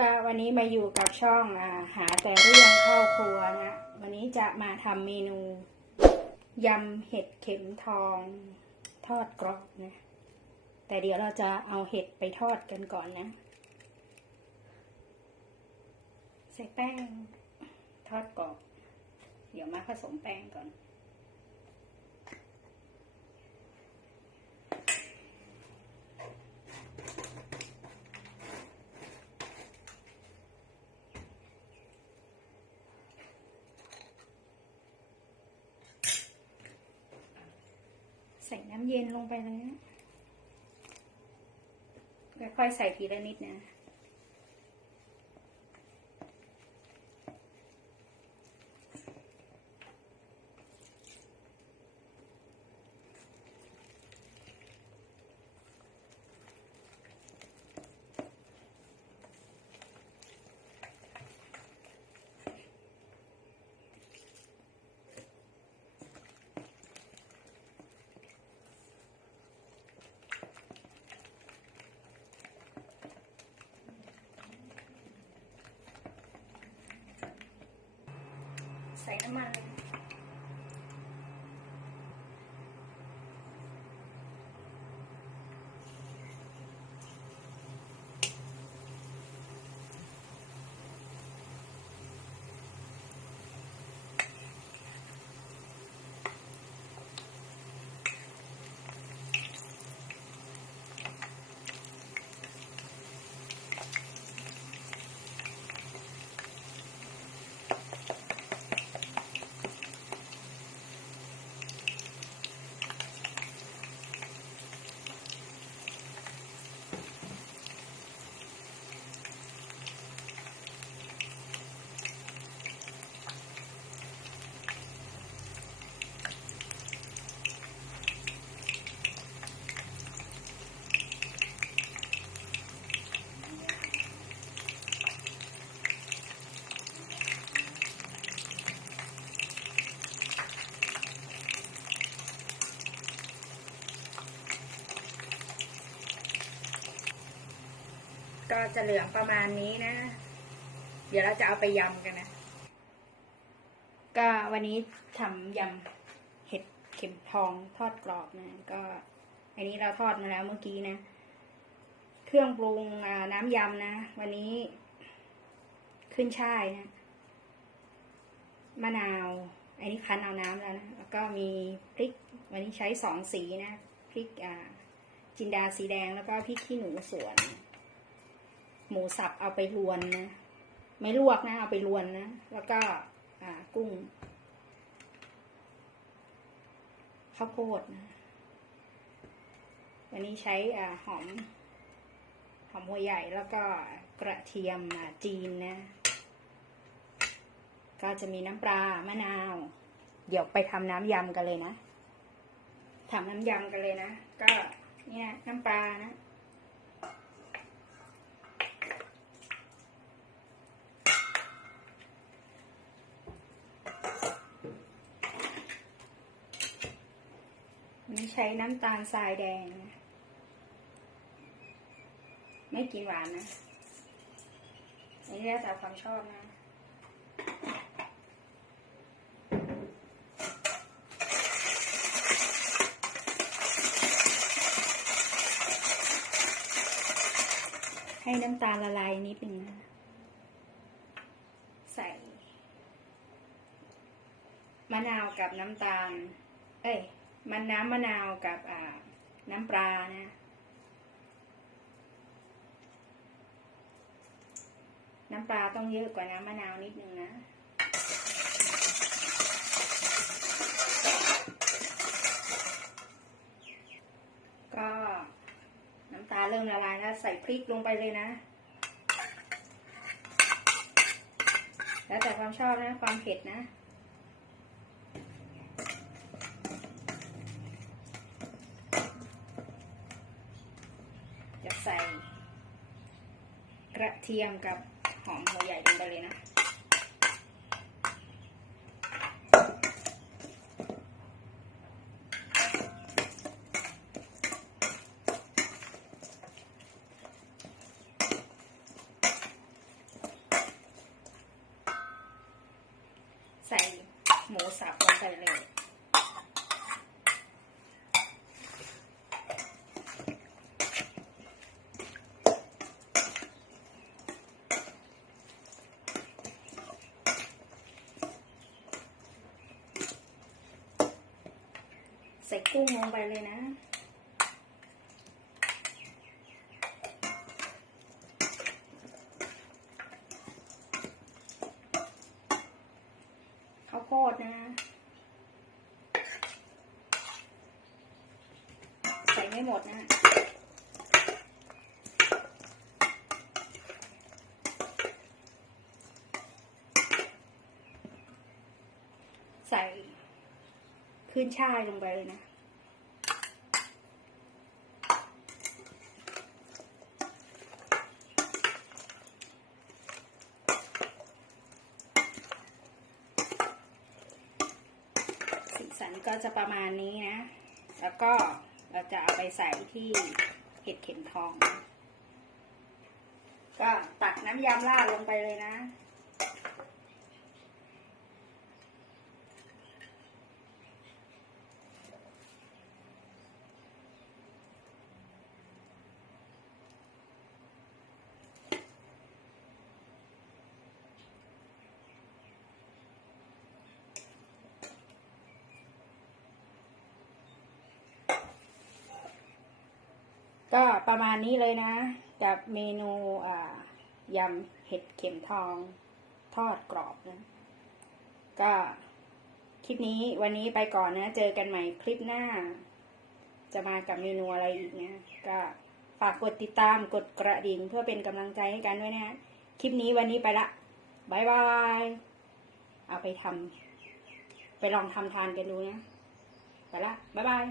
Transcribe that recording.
ก็วันนี้มาอยู่กับช่องอาหาแต่เรื่องเข้าครัวนะวันนี้จะมาทำเมนูยำเห็ดเข็มทองทอดกรอบนะแต่เดี๋ยวเราจะเอาเห็ดไปทอดกันก่อนนะใส่แป้งทอดกรอบ เดี๋ยวมาผสมแป้งก่อน ใส่น้ำเย็นลงไปเลยนะค่อยๆใส่ทีละนิดนะ ใส่น้ำมันเลย ก็จะเหลืองประมาณนี้นะ เดี๋ยวเราจะเอาไปยำกันนะ ก็วันนี้ทำยำเห็ดเข็มทองทอดกรอบนะ ก็ อันนี้เราทอดมาแล้วเมื่อกี้นะ เครื่องปรุงน้ำยำนะ วันนี้ขึ้นช่ายนะ มะนาว อันนี้คั้นเอาน้ำแล้วนะ แล้วก็มีพริก วันนี้ใช้สองสีนะ พริกอ่าจินดาสีแดงแล้วก็พริกขี้หนูสวน หมูสับเอาไปรวนนะ ไม่ลวกนะ เอาไปรวนนะ แล้วก็อ่ากุ้งข้าวโพดนะวันนี้ใช้อ่าหอม หอมหัวใหญ่แล้วก็กระเทียมจีนนะ ก็จะมีน้ำปลามะนาว เดี๋ยวไปทำน้ำยำกันเลยนะทำน้ำยำกันเลยนะ ก็เนี่ยน้ำปลานะ นี่ใช้น้ำตาลทรายแดงนะไม่กินหวานนะอันนี้แล้วแต่ความชอบนะให้น้ำตาลละลายนิดนึงนะ ใส่ มะนาวกับน้ำตาล เอ้ย มันน้ำมะนาวกับอ่าน้ำปลานะน้ำปลาต้องเยอะกว่าน้ำมะนาวนิดนึงนะ ก็น้ำตาลเริ่มละลายแล้วใส่พริกลงไปเลยนะ แล้วแต่ความชอบนะความเผ็ดนะ ใส่กระเทียมกับหอมหัวใหญ่ลงไปเลยนะ ใส่หมูสับลงไปเลย ใส่กุ้งลงไปเลยนะข้าวโพดนะ ใส่ไม่หมดนะใส่ ขึ้นช่ายลงไปเลยนะ สีสันก็จะประมาณนี้นะ แล้วก็เราจะเอาไปใส่ที่เห็ดเข็มทอง ก็ตักน้ำยำราดลงไปเลยนะ ก็ประมาณนี้เลยนะกับเมนูยำเห็ดเข็มทองทอดกรอบนะ ก็คลิปนี้วันนี้ไปก่อนนะ เจอกันใหม่คลิปหน้า จะมากับเมนูอะไรอีกนะก็ฝากกดติดตามกดกระดิ่งเพื่อเป็นกำลังใจให้กันด้วยนะคลิปนี้วันนี้ไปละบายบายเอาไปทำไปลองทำทานกันดูนะ ไปละบายบาย